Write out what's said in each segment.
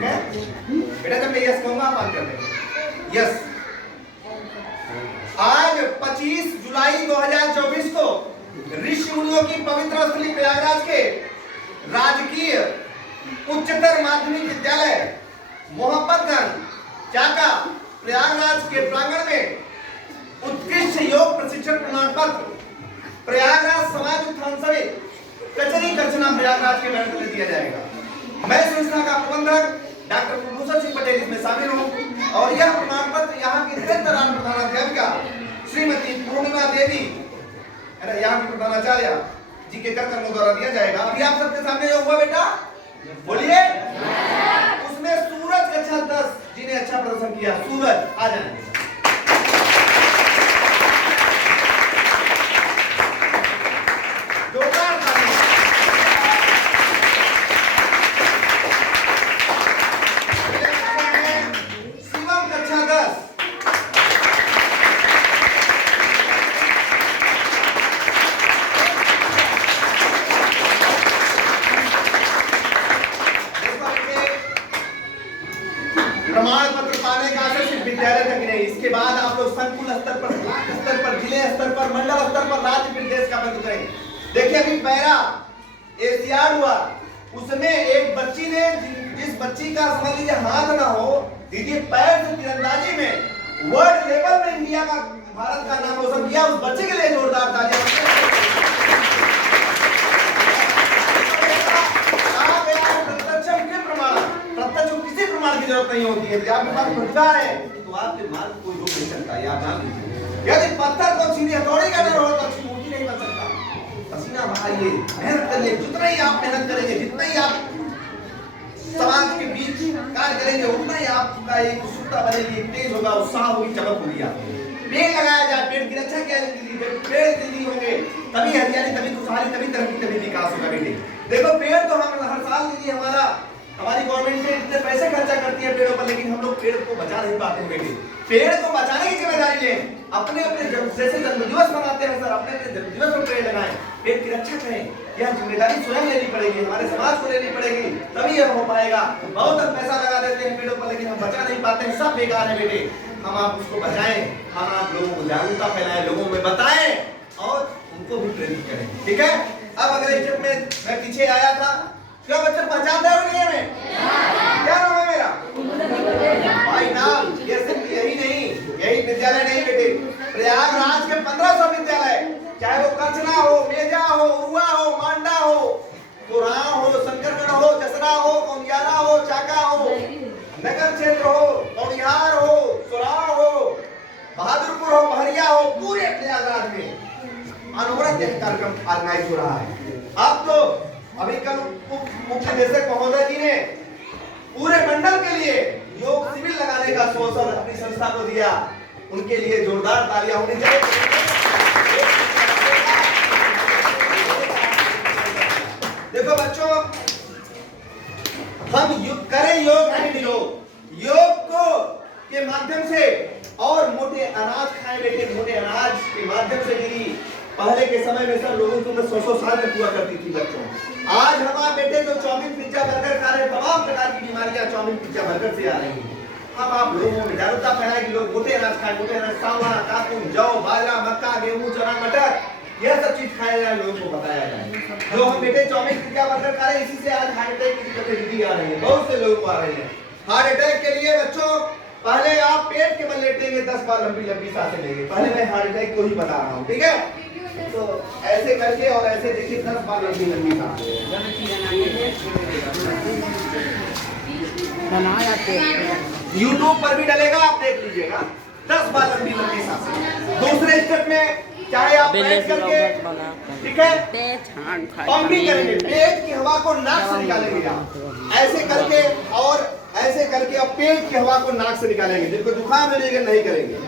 ठीक है बेटा, जब मैं यस कहूंगा आप आंसर कर देंगे। यस। आज 25 जुलाई 2024 को ऋषि मुनियों की पवित्र स्थली प्रयागराज के राजकीय उच्चतर माध्यमिक विद्यालय मोहब्बतगंज चाका प्रयागराज के प्रांगण में उत्कृष्ट योग प्रशिक्षण प्रमाण पत्र प्रयागराज समाज उत्थान समिति कचरी करछना प्रयागराज के बैनर तले दिया जाएगा। मैं संस्था का प्रबंधक डॉक्टर कुलभूषण सिंह पटेल इसमें शामिल हूँ और यह प्रमाण पत्र यहाँ की निरंतर प्रधानाध्यापिका श्रीमती पूर्णिमा देवी यहाँ की प्रधानाचार्य जी के कर्तव्यों द्वारा दिया जाएगा। अभी आप सबके सामने जो हुआ बेटा बोलिए, उसमें सूरज कक्षा 10 जिन्हें अच्छा प्रदर्शन किया, सूरज आ जाए। प्रमाण पत्र पाने का आशय सिर्फ विद्यालय तक नहीं, इसके बाद आप लोग संकुल स्तर पर, ब्लॉक स्तर पर, जिले स्तर पर, मंडल स्तर पर, राज्य फिर देश का बंद करेंगे। देखिए अभी पैरा एशियाड हुआ, उसमें एक बच्ची ने, जिस बच्ची का समझ लीजिए हाथ ना हो, दीदी पैर से तीरंदाजी में वर्ल्ड लेवल में इंडिया का, भारत का नाम रोशन किया, उस बच्चे के लिए जोरदार तालियां। किसी प्रमाण की जरूरत नहीं होती है। यदि आपके पास प्रतिभा है तो आपके मार्ग कोई रोक नहीं सकता। आप जान लीजिए, यदि पत्थर को सीधे हथौड़ी का डर हो तो अच्छी मूर्ति नहीं बन सकता। पसीना बहाइए, मेहनत करिए, जितना ही आप मेहनत करेंगे, जितना ही आप समाज के बीच कार्य करेंगे, उतना ही आपका एक उत्सुकता बनेगी, तेज होगा, उत्साह होगी, चमक होगी। पेड़ लगाया जाए, पेड़ की रक्षा क्या पेड़ यदि होंगे तभी हरियाली, तभी खुशहाली, तभी तरक्की, तभी विकास होगा। बेटे देखो पेड़ तो हम हर साल दीजिए, हमारी गवर्नमेंट ने इतने पैसे खर्चा करती है पेड़ों पर, लेकिन हम लोग पेड़ को बचा नहीं पाते। बेटे पेड़ को बचाने की जिम्मेदारी लें, अपने अपने जैसे जन्मदिवस मनाते हैं सर, अपने अपने जन्मदिवस में पेड़ लगाएं, पेड़ की रक्षा करें। यह जिम्मेदारी स्वयं लेनी पड़ेगी, हमारे समाज को लेनी पड़ेगी, तभी यह हो पाएगा। बहुत हम पैसा लगा देते हैं पेड़ों पर, लेकिन हम बचा नहीं पाते हैं, सब बेकार है। बेटे हम आप उसको बचाएं, हम आप लोगों को जागरूकता फैलाएं, लोगों में बताएं और उनको भी प्रेरित करें। ठीक है। अब अगले स्टेप में मैं पीछे आया था, क्या बच्चे पहचानते हो नहीं हमें? क्या नाम है मेरा? भाई नाम ये सिर्फ यही नहीं, यही विद्यालय नहीं बेटे, प्रयागराज के 1500 विद्यालय, चाहे वो करछना हो, मेजा हो, उरुआ हो, मांडा हो, कुरान हो, शंकरगढ़ हो, जसरा हो, कौंडियाना हो, चाका हो, नगर क्षेत्र हो, कौड़िहार हो, सुराव हो, बहादुरपुर हो, महरिया हो, पूरे प्रयागराज में अनवरत कार्यक्रम ऑर्गेनाइज हो रहा है। अब तो अभी कल मुख्य निदेशक महोदय जी ने पूरे मंडल के लिए योग शिविर लगाने का अवसर अपनी संस्था को दिया, उनके लिए जोरदार तालियां होनी चाहिए। देखो बच्चों, हम करें योग नहीं निरोग, योग को के माध्यम से और मोटे अनाज खाएं बेटे, मोटे अनाज के माध्यम से भी पहले के समय में सब लोगों की उम्र 100 साल में हुआ करती थी बच्चों। आज हमारे बेटे जो चाउमीन पिज्जा बर्गर खा रहे हैं, तमाम प्रकार की बीमारियां चाउमीन पिज्जा बर्गर से आ रही हैं। अब आप लोगों में जागरूकता फैलाएं कि लोग मोटे अनाज खाएं, मोटे अनाज सावा, काकू, जौ, बाजरा, मक्का, गेहूं, चना, मटर, यह सब चीज खाया जाए, लोगों को बताया जाए। जो हम बेटे चाउमीन पिज्जा बर्गर खा रहे हैं, इसी से आज हार्ट अटैक की दिक्कतें आ रही है, बहुत से लोगों को आ रही है। हार्ट अटैक के लिए बच्चों पहले आप पेट के बल लेटेंगे, 10 बार लंबी लंबी सांसें लेंगे। पहले मैं हार्ट अटैक को ही बता रहा हूँ, ठीक है। तो ऐसे करके और ऐसे देखिए 10 बार लंबी लंबी सांसें YouTube पर भी डलेगा, आप देख लीजिएगा। 10 बार लंबी लंबी सांसें। दूसरे स्टेप में चाहे आप बैठ करके, ठीक है, पंपिंग करेंगे, पेट की हवा को नाक से निकालेंगे आप, ऐसे करके और ऐसे करके और पेट की हवा को नाक से निकालेंगे। जिनको जुकाम है नहीं करेंगे,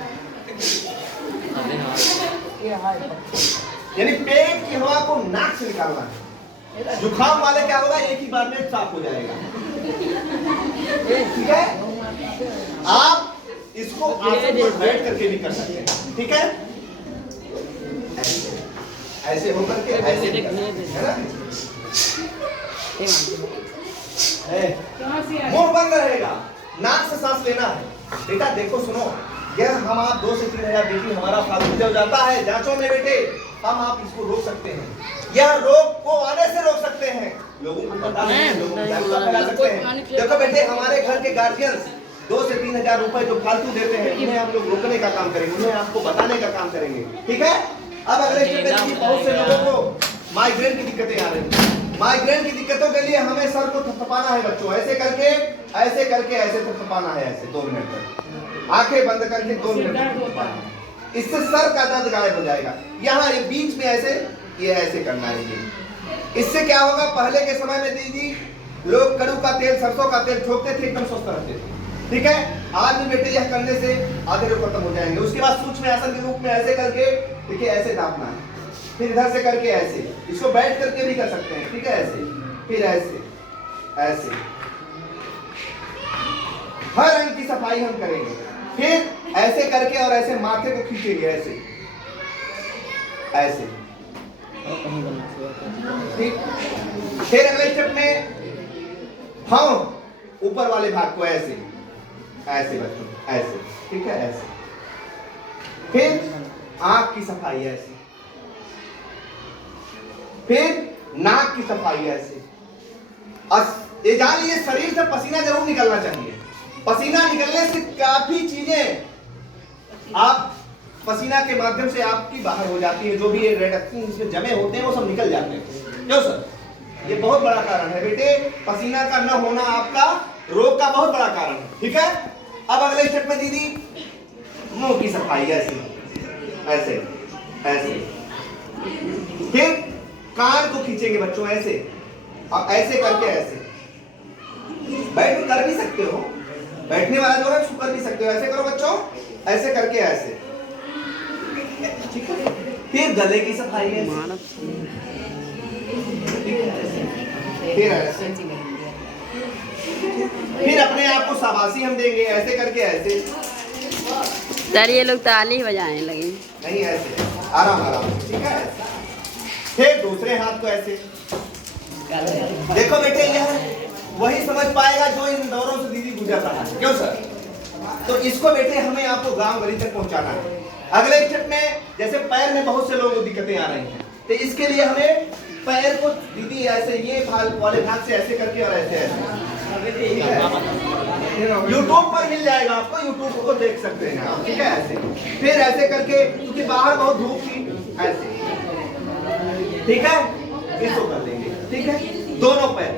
यानी पेट की हवा को नाक से निकालना है। जुकाम वाले क्या होगा, एक ही बार में साफ हो जाएगा। ठीक है, आप इसको बैठ करके भी कर सकते हैं। ठीक है, ऐसे होकर के ऐसे, है ना। मुंह बंद रहेगा, नाक से सांस लेना है। बेटा देखो सुनो, यह हम आप 2 से 3 हजार बेटी हमारा फालतू जब जाता है जांचों में बेटे, हम आप इसको रोक सकते हैं। यह रोग को आने से रोक सकते हैं। लोगों को पता नहीं है, लोगों को जागरूकता फैला सकते हैं। देखो बेटे, हमारे घर के गार्जियंस 2 से 3 हजार रुपए जो फालतू देते हैं, उन्हें हम लोग रोकने का काम करेंगे, उन्हें आपको बताने का काम करेंगे, ठीक है। अब अगले स्टेप पे देखिए, बहुत से लोगों को माइग्रेन की दिक्कतें आ रही हैं। माइग्रेन की दिक्कतों के लिए हमें सर को थपथपाना है बच्चों, ऐसे करके ऐसे थपथपाना है, ऐसे 2 मिनट तक आंखें बंद करके 2 मिनट तक। इससे सर का दर्द गायब हो जाएगा। यहाँ ये बीच में ऐसे, ये ऐसे करना है ये। इससे क्या होगा, पहले के समय में दीदी लोग कड़ू का तेल, सरसों का तेल ठोकते थे, एकदम स्वस्थ रहते थे, ठीक है। आज भी बेटे यह करने से आधे रोग खत्म हो जाएंगे। उसके बाद सूक्ष्म आसन के रूप में ऐसे करके देखिए, ऐसे दापना है, फिर इधर से करके ऐसे, इसको बैठ करके भी कर सकते हैं, ठीक है, ऐसे, फिर ऐसे हर अंग की सफाई हम करेंगे। फिर ऐसे करके और ऐसे माथे को खींचेंगे, ऐसे ठीक। फिर अगले स्टेप में हम ऊपर वाले भाग को ऐसे बच्चों, ऐसे, ठीक है, ऐसे। फिर आंख की सफाई ऐसे, फिर नाक की सफाई ऐसे। ये जान लीजिए, शरीर से पसीना जरूर निकलना चाहिए। पसीना निकलने से काफी चीजें आप पसीना के माध्यम से आपकी बाहर हो जाती है, जो भी ये रेड इसमें जमे होते हैं वो सब निकल जाते हैं। क्यों सर? ये बहुत बड़ा कारण है बेटे, पसीना का न होना आपका रोग का बहुत बड़ा कारण है, ठीक है। अब अगले स्टेप में दीदी मुंह की सफाई ऐसे, फिर कान को खींचेंगे बच्चों, ऐसे, अब ऐसे करके ऐसे। बैठ कर भी सकते हो, बैठने वाला जो है उसको कर भी सकते हो, ऐसे करो बच्चों, ऐसे करके ऐसे, ठीक है। फिर गले की सफाई है, फिर अपने आप को शाबाशी हम देंगे, ऐसे करके ऐसे। सर ये लोग ताली बजाने लगे। नहीं, ऐसे आराम से, ठीक है। फिर दूसरे हाथ को ऐसे। देखो बेटे, यह वही समझ पाएगा जो इन दौरों से दीदी गुजर रहा है। क्यों सर? तो इसको बेटे हमें आपको गांव गली तक पहुंचाना है। अगले स्टेप में जैसे पैर में बहुत से लोगों को दिक्कतें आ रही हैं, तो इसके लिए हमें पैर को दीदी ऐसे, ये वाले भाग से ऐसे करके और ऐसे यूट्यूब पर मिल जाएगा आपको, यूट्यूब को देख सकते हैं आप, ठीक है, ऐसे। फिर ऐसे करके, क्योंकि बाहर बहुत धूप थी, ऐसे, ठीक है, इसको कर देंगे, ठीक है, दोनों पैर।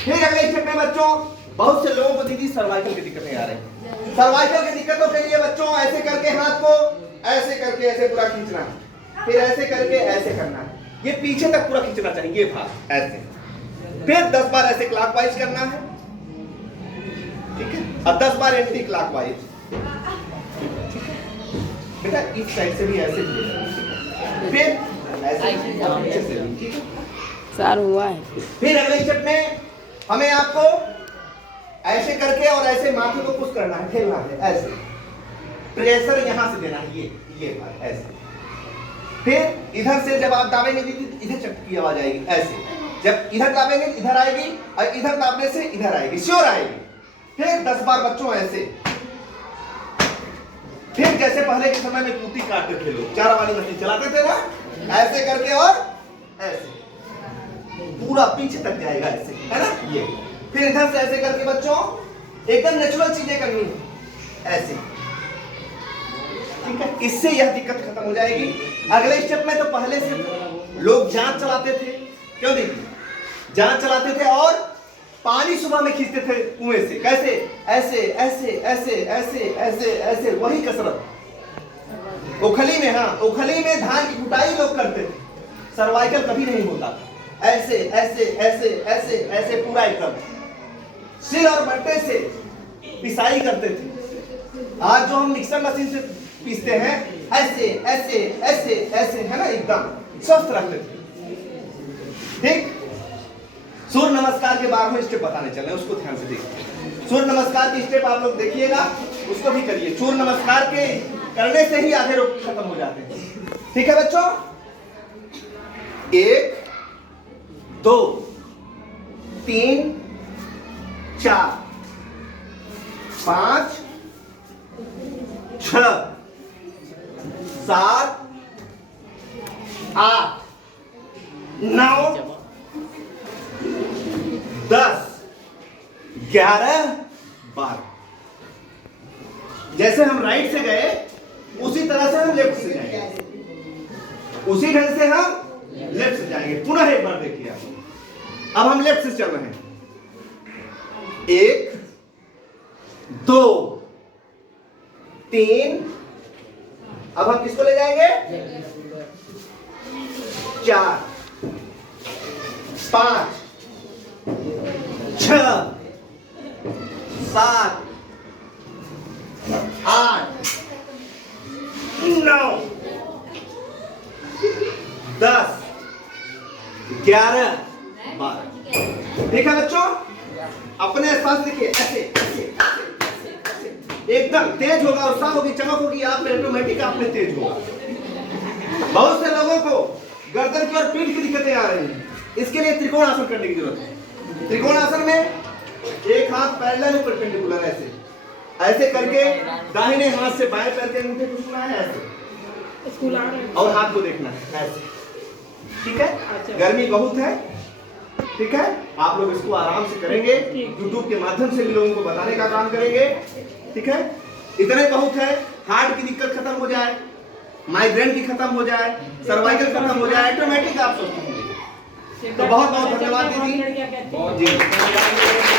फिर अगले स्टेप में बच्चों, बहुत से लोगों को दीदी सर्वाइकल की दिक्कतें आ रही हैं। सर्वाइकल की दिक्कतों के लिए बच्चों ऐसे करके हाथ को ऐसे करके ऐसे पूरा खींचना है, फिर ऐसे करके ऐसे करना है, ये पीछे तक पूरा खींचना चाहिए, ये भाग ऐसे। फिर 10 बार ऐसे क्लॉकवाइज करना है, ठीक है, अब 10 बार एंटी क्लॉकवाइज, ठीक है बेटा। इस साइड से भी ऐसे, फिर ऐसे पीछे से भी, ठीक है सर, हुआ है। फिर अगले स्टेप में हमें आपको ऐसे करके और ऐसे माथे को पुश करना है, ठेलना है, ऐसे प्रेशर यहां से देना है, ये बात ऐसे। फिर इधर से जब आप दाबेंगे दीदी, इधर चट की आवाज आएगी, ऐसे। जब इधर दाबेंगे इधर आएगी, और इधर दाबने से इधर आएगी, श्योर आएगी। फिर 10 बार बच्चों ऐसे। फिर जैसे पहले के समय में टूटी काटते थे लोग, चारा वाली मशीन चलाते थे ना, ऐसे करके और ऐसे पूरा पीछे तक जाएगा, ऐसे, है ना, ये। फिर इधर से ऐसे करके बच्चों एकदम नेचुरल चीजें करनी है, ऐसे, ठीक है। इससे यह दिक्कत खत्म हो जाएगी। अगले स्टेप में तो पहले से लोग जांच चलाते थे, क्यों नहीं, जांच चलाते थे और पानी सुबह में खींचते थे कुएं से, कैसे, ऐसे ऐसे ऐसे ऐसे ऐसे ऐसे, वही कसरत ओखली में। हाँ, ओखली में धान की कुटाई लोग करते थे, सर्वाइकल कभी नहीं होता था। ऐसे ऐसे ऐसे ऐसे ऐसे पूरा एकदम सिर और बट्टे से पिसाई करते थे। आज जो हम मिक्सर मशीन से पीसते हैं, ऐसे ऐसे ऐसे ऐसे, है ना, एकदम स्वस्थ रखते थे, ठीक। सूर्य नमस्कार के 12वें स्टेप बताने चले, उसको ध्यान से देखिए। सूर्य नमस्कार की स्टेप आप लोग देखिएगा, उसको भी करिए। सूर्य नमस्कार के करने से ही आधे रोग खत्म हो जाते हैं, ठीक है बच्चों। 1 2 3 4 5 6 7 8 9 10 11 12। जैसे हम राइट से गए उसी तरह से हम लेफ्ट से जाएंगे, उसी ढंग से हम लेफ्ट से जाएंगे। पुनः एक बार देखिए आप, अब हम लेफ्ट से चल रहे हैं। 1 2 3, अब हम किसको ले जाएंगे? 4 5 6 7 8 9 10 11 12। देखा बच्चों, अपने आसपास देखिए, ऐसे ऐसे ऐसे एकदम तेज होगा, उत्साह होगी, चमक होगी, आप में ऑटोमेटिक आप में तेज होगा। बहुत से लोगों को गर्दन की और पीठ की दिक्कतें आ रही हैं, इसके लिए त्रिकोण आसन करने की जरूरत है। त्रिकोण आसन में एक हाथ पैरेलल है, परपेंडिकुलर, ऐसे ऐसे करके दाहिने हाथ से बाएं पैर के अंगूठे को छूना है, ऐसे, और हाथ को देखना है ऐसे, ठीक है। गर्मी बहुत है, ठीक है, आप लोग इसको आराम से करेंगे, यूट्यूब के माध्यम से भी लोगों को बताने का काम करेंगे, ठीक है। इतने बहुत है, हार्ट की दिक्कत खत्म हो जाए, माइग्रेन की खत्म हो जाए, सर्वाइकल खत्म हो जाए, ऑटोमेटिक आप सोचते होंगे। तो बहुत बहुत धन्यवाद दीदी जी।